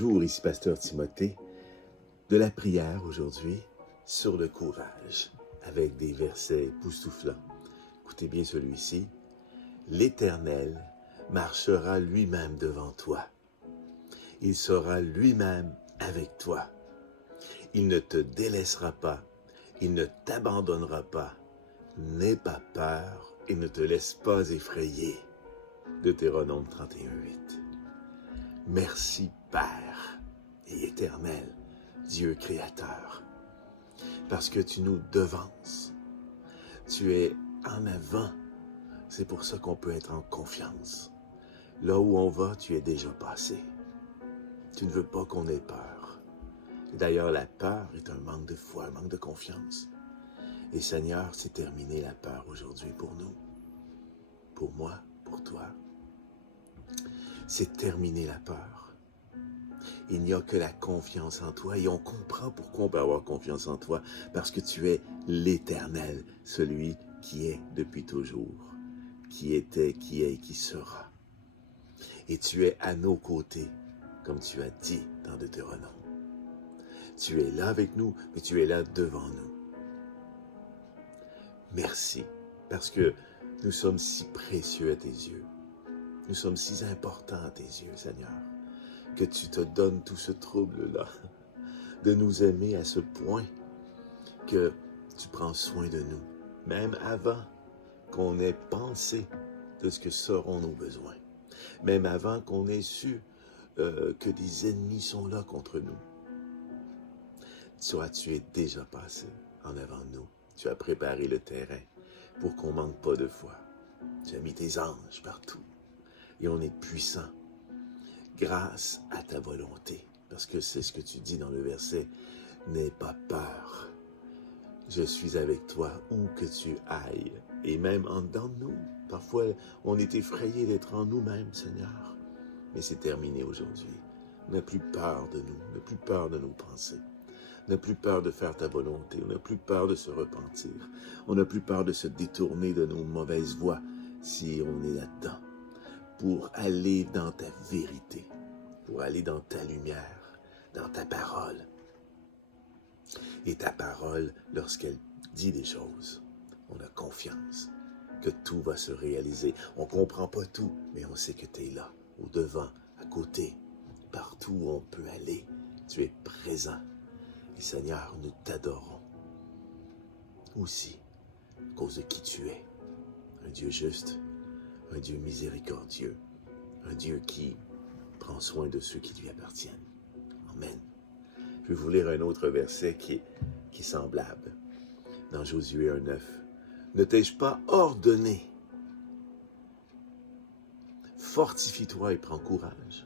Bonjour, ici Pasteur Timothée, de la prière aujourd'hui sur le courage, avec des versets époustouflants. Écoutez bien celui-ci. L'Éternel marchera lui-même devant toi. Il sera lui-même avec toi. Il ne te délaissera pas, il ne t'abandonnera pas. N'aie pas peur et ne te laisse pas effrayer. Deutéronome 31:8. Merci Père et Éternel, Dieu Créateur, parce que tu nous devances. Tu es en avant. C'est pour ça qu'on peut être en confiance. Là où on va, tu es déjà passé. Tu ne veux pas qu'on ait peur. D'ailleurs, la peur est un manque de foi, un manque de confiance. Et Seigneur, c'est terminé la peur aujourd'hui pour nous, pour moi, pour toi. C'est terminé la peur. Il n'y a que la confiance en toi et on comprend pourquoi on peut avoir confiance en toi, parce que tu es l'Éternel, celui qui est depuis toujours, qui était, qui est et qui sera. Et tu es à nos côtés, comme tu as dit dans Deutéronome. Tu es là avec nous, mais tu es là devant nous. Merci, parce que nous sommes si précieux à tes yeux. Nous sommes si importants à tes yeux, Seigneur, que tu te donnes tout ce trouble-là, de nous aimer à ce point que tu prends soin de nous, même avant qu'on ait pensé de ce que seront nos besoins, même avant qu'on ait su que des ennemis sont là contre nous. Toi, tu es déjà passé en avant de nous. Tu as préparé le terrain pour qu'on ne manque pas de foi. Tu as mis tes anges partout et on est puissant grâce à ta volonté. Parce que c'est ce que tu dis dans le verset, n'aie pas peur. Je suis avec toi où que tu ailles. Et même en dedans de nous, parfois on est effrayé d'être en nous-mêmes, Seigneur. Mais c'est terminé aujourd'hui. On n'a plus peur de nous, on n'a plus peur de nos pensées. On n'a plus peur de faire ta volonté, on n'a plus peur de se repentir. On n'a plus peur de se détourner de nos mauvaises voies si on est là-dedans. Pour aller dans ta vérité, pour aller dans ta lumière, dans ta parole. Et ta parole, lorsqu'elle dit des choses, on a confiance que tout va se réaliser. On ne comprend pas tout, mais on sait que tu es là, au devant, à côté, partout où on peut aller. Tu es présent. Et Seigneur, nous t'adorons aussi à cause de qui tu es. Un Dieu juste, un Dieu miséricordieux, un Dieu qui prend soin de ceux qui lui appartiennent. Amen. Je vais vous lire un autre verset qui est semblable. Dans Josué 1:9. Ne t'ai-je pas ordonné? Fortifie-toi et prends courage.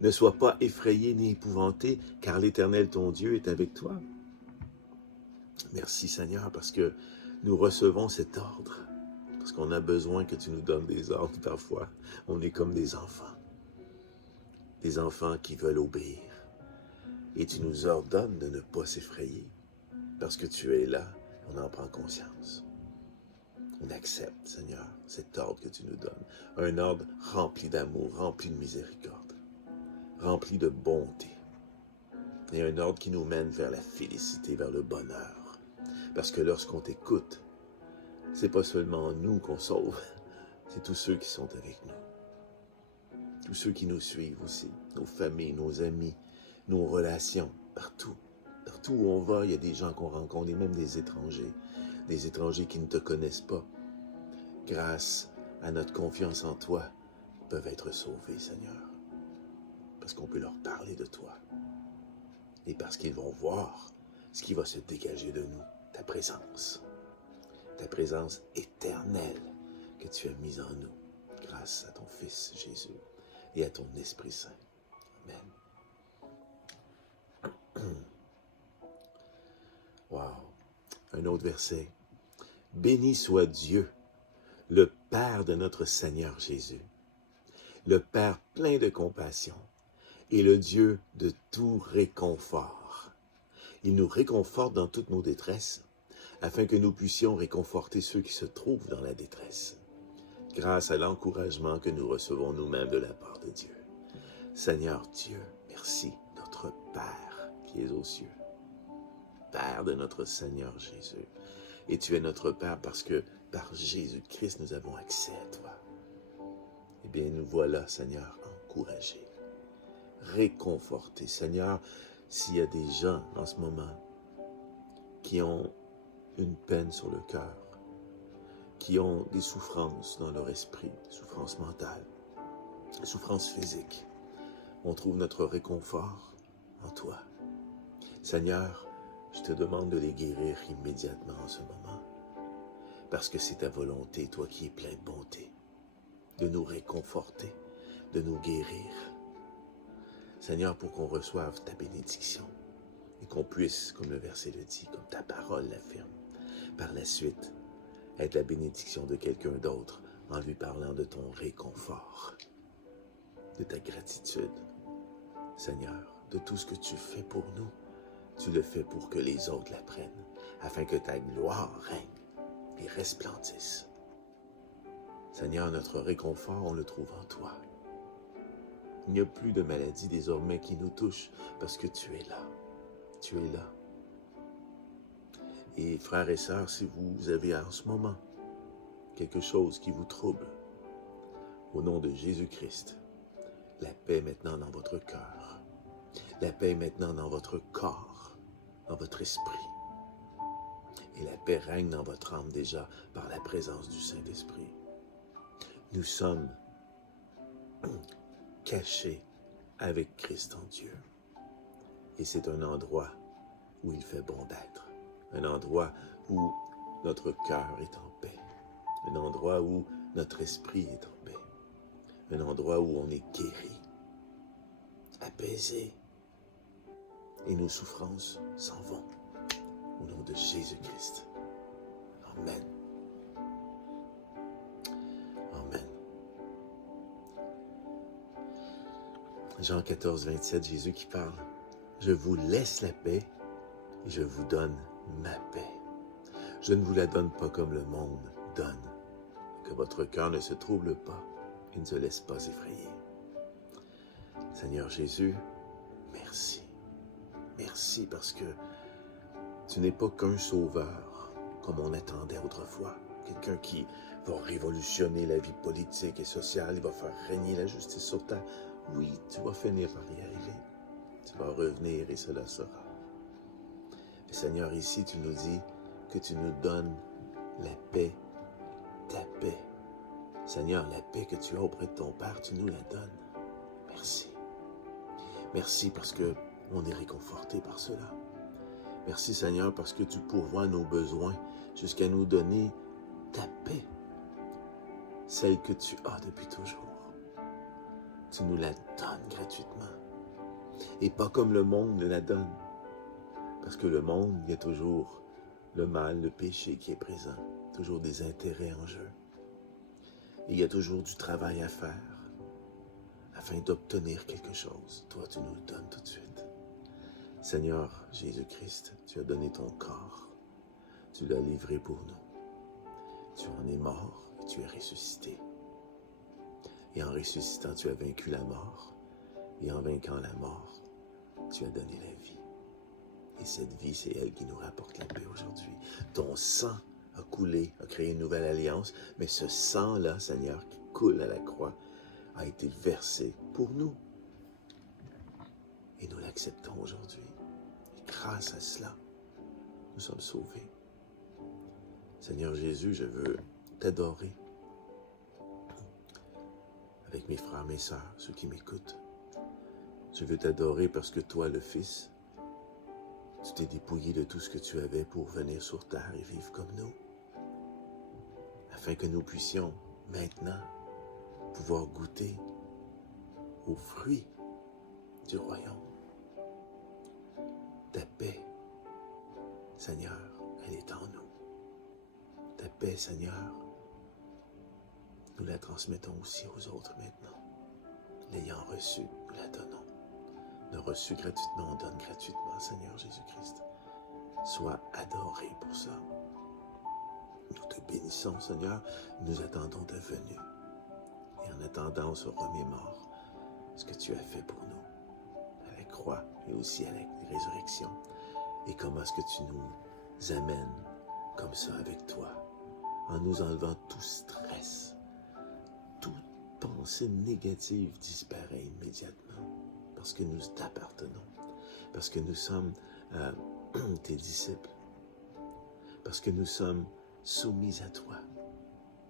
Ne sois pas effrayé ni épouvanté, car l'Éternel ton Dieu est avec toi. Merci Seigneur, parce que nous recevons cet ordre. Parce qu'on a besoin que tu nous donnes des ordres parfois. On est comme des enfants. Des enfants qui veulent obéir. Et tu nous ordonnes de ne pas s'effrayer. Parce que tu es là, on en prend conscience. On accepte, Seigneur, cet ordre que tu nous donnes. Un ordre rempli d'amour, rempli de miséricorde, rempli de bonté. Et un ordre qui nous mène vers la félicité, vers le bonheur. Parce que lorsqu'on t'écoute, c'est pas seulement nous qu'on sauve, c'est tous ceux qui sont avec nous. Tous ceux qui nous suivent aussi, nos familles, nos amis, nos relations, partout. Partout où on va, il y a des gens qu'on rencontre, et même des étrangers qui ne te connaissent pas. Grâce à notre confiance en toi, peuvent être sauvés, Seigneur. Parce qu'on peut leur parler de toi. Et parce qu'ils vont voir ce qui va se dégager de nous, ta présence éternelle que tu as mise en nous, grâce à ton Fils Jésus et à ton Esprit Saint. Amen. Wow. Un autre verset. Béni soit Dieu, le Père de notre Seigneur Jésus, le Père plein de compassion et le Dieu de tout réconfort. Il nous réconforte dans toutes nos détresses, afin que nous puissions réconforter ceux qui se trouvent dans la détresse, grâce à l'encouragement que nous recevons nous-mêmes de la part de Dieu. Seigneur Dieu, merci, notre Père qui est aux cieux, Père de notre Seigneur Jésus. Et tu es notre Père parce que par Jésus-Christ, nous avons accès à toi. Eh bien, nous voilà, Seigneur, encouragés, réconfortés. Seigneur, s'il y a des gens en ce moment qui ont une peine sur le cœur, qui ont des souffrances dans leur esprit, des souffrances mentales, des souffrances physiques, on trouve notre réconfort en toi. Seigneur, je te demande de les guérir immédiatement en ce moment, parce que c'est ta volonté, toi qui es plein de bonté, de nous réconforter, de nous guérir. Seigneur, pour qu'on reçoive ta bénédiction et qu'on puisse, comme le verset le dit, comme ta parole l'affirme, par la suite, être la bénédiction de quelqu'un d'autre en lui parlant de ton réconfort, de ta gratitude. Seigneur, de tout ce que tu fais pour nous, tu le fais pour que les autres l'apprennent, afin que ta gloire règne et resplendisse. Seigneur, notre réconfort, on le trouve en toi. Il n'y a plus de maladie désormais qui nous touche parce que tu es là. Tu es là. Et frères et sœurs, si vous avez en ce moment quelque chose qui vous trouble, au nom de Jésus-Christ, la paix maintenant dans votre cœur, la paix maintenant dans votre corps, dans votre esprit. Et la paix règne dans votre âme déjà par la présence du Saint-Esprit. Nous sommes cachés avec Christ en Dieu. Et c'est un endroit où il fait bon d'être. Un endroit où notre cœur est en paix. Un endroit où notre esprit est en paix. Un endroit où on est guéri, apaisé. Et nos souffrances s'en vont. Au nom de Jésus-Christ. Amen. Amen. Jean 14, 27, Jésus qui parle. Je vous laisse la paix, et je vous donne ma paix. Je ne vous la donne pas comme le monde donne. Que votre cœur ne se trouble pas et ne se laisse pas effrayer. Seigneur Jésus, merci. Merci parce que tu n'es pas qu'un sauveur, comme on attendait autrefois. Quelqu'un qui va révolutionner la vie politique et sociale, il va faire régner la justice sur terre. Oui, tu vas finir par y arriver. Tu vas revenir et cela sera. Mais Seigneur, ici, tu nous dis que tu nous donnes la paix, ta paix. Seigneur, la paix que tu as auprès de ton Père, tu nous la donnes. Merci. Merci parce que on est réconforté par cela. Merci Seigneur parce que tu pourvois nos besoins jusqu'à nous donner ta paix, celle que tu as depuis toujours. Tu nous la donnes gratuitement et pas comme le monde la donne. Parce que le monde, il y a toujours le mal, le péché qui est présent, toujours des intérêts en jeu. Et il y a toujours du travail à faire afin d'obtenir quelque chose. Toi, tu nous le donnes tout de suite. Seigneur Jésus-Christ, tu as donné ton corps. Tu l'as livré pour nous. Tu en es mort et tu es ressuscité. Et en ressuscitant, tu as vaincu la mort. Et en vainquant la mort, tu as donné la vie. Et cette vie, c'est elle qui nous rapporte la paix aujourd'hui. Ton sang a coulé, a créé une nouvelle alliance, mais ce sang-là, Seigneur, qui coule à la croix, a été versé pour nous. Et nous l'acceptons aujourd'hui. Et grâce à cela, nous sommes sauvés. Seigneur Jésus, je veux t'adorer avec mes frères, mes sœurs, ceux qui m'écoutent. Je veux t'adorer parce que toi, le Fils, tu t'es dépouillé de tout ce que tu avais pour venir sur terre et vivre comme nous, afin que nous puissions maintenant pouvoir goûter aux fruits du royaume. Ta paix, Seigneur, elle est en nous. Ta paix, Seigneur, nous la transmettons aussi aux autres maintenant. L'ayant reçue, nous la donnons. Le reçu gratuitement, on donne gratuitement, Seigneur Jésus-Christ. Sois adoré pour ça. Nous te bénissons, Seigneur. Nous attendons ta venue. Et en attendant, on se remémore ce que tu as fait pour nous, à la croix et aussi à la résurrection. Et comment est-ce que tu nous amènes comme ça avec toi, en nous enlevant tout stress, toute pensée négative disparaît immédiatement, parce que nous t'appartenons, parce que nous sommes tes disciples, parce que nous sommes soumis à toi,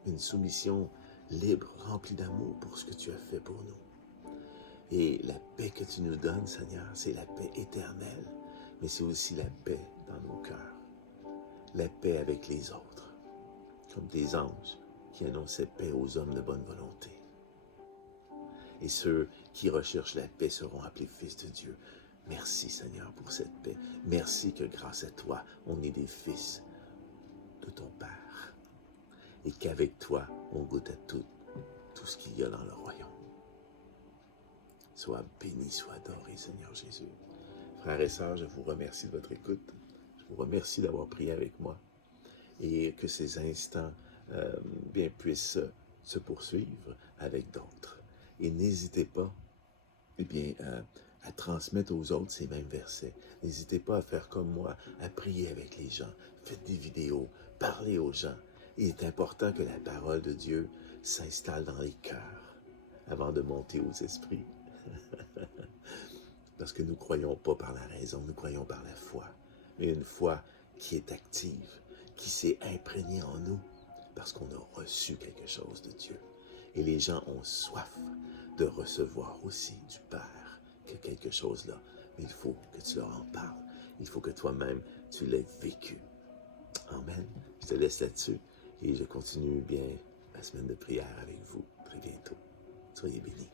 une soumission libre, remplie d'amour pour ce que tu as fait pour nous. Et la paix que tu nous donnes, Seigneur, c'est la paix éternelle, mais c'est aussi la paix dans nos cœurs, la paix avec les autres, comme des anges qui annonçaient paix aux hommes de bonne volonté. Et ceux qui recherchent la paix seront appelés fils de Dieu. Merci, Seigneur, pour cette paix. Merci que grâce à toi, on est des fils de ton Père. Et qu'avec toi, on goûte à tout ce qu'il y a dans le royaume. Sois béni, sois adoré, Seigneur Jésus. Frères et sœurs, je vous remercie de votre écoute. Je vous remercie d'avoir prié avec moi. Et que ces instants puissent se poursuivre avec d'autres. Et n'hésitez pas à transmettre aux autres ces mêmes versets. N'hésitez pas à faire comme moi, à prier avec les gens. Faites des vidéos, parlez aux gens. Il est important que la parole de Dieu s'installe dans les cœurs avant de monter aux esprits. Parce que nous ne croyons pas par la raison, nous croyons par la foi. Mais une foi qui est active, qui s'est imprégnée en nous, parce qu'on a reçu quelque chose de Dieu. Et les gens ont soif de recevoir aussi du Père que quelque chose là. Mais il faut que tu leur en parles. Il faut que toi-même, tu l'aies vécu. Amen. Je te laisse là-dessus et je continue bien la semaine de prière avec vous très bientôt. Soyez bénis.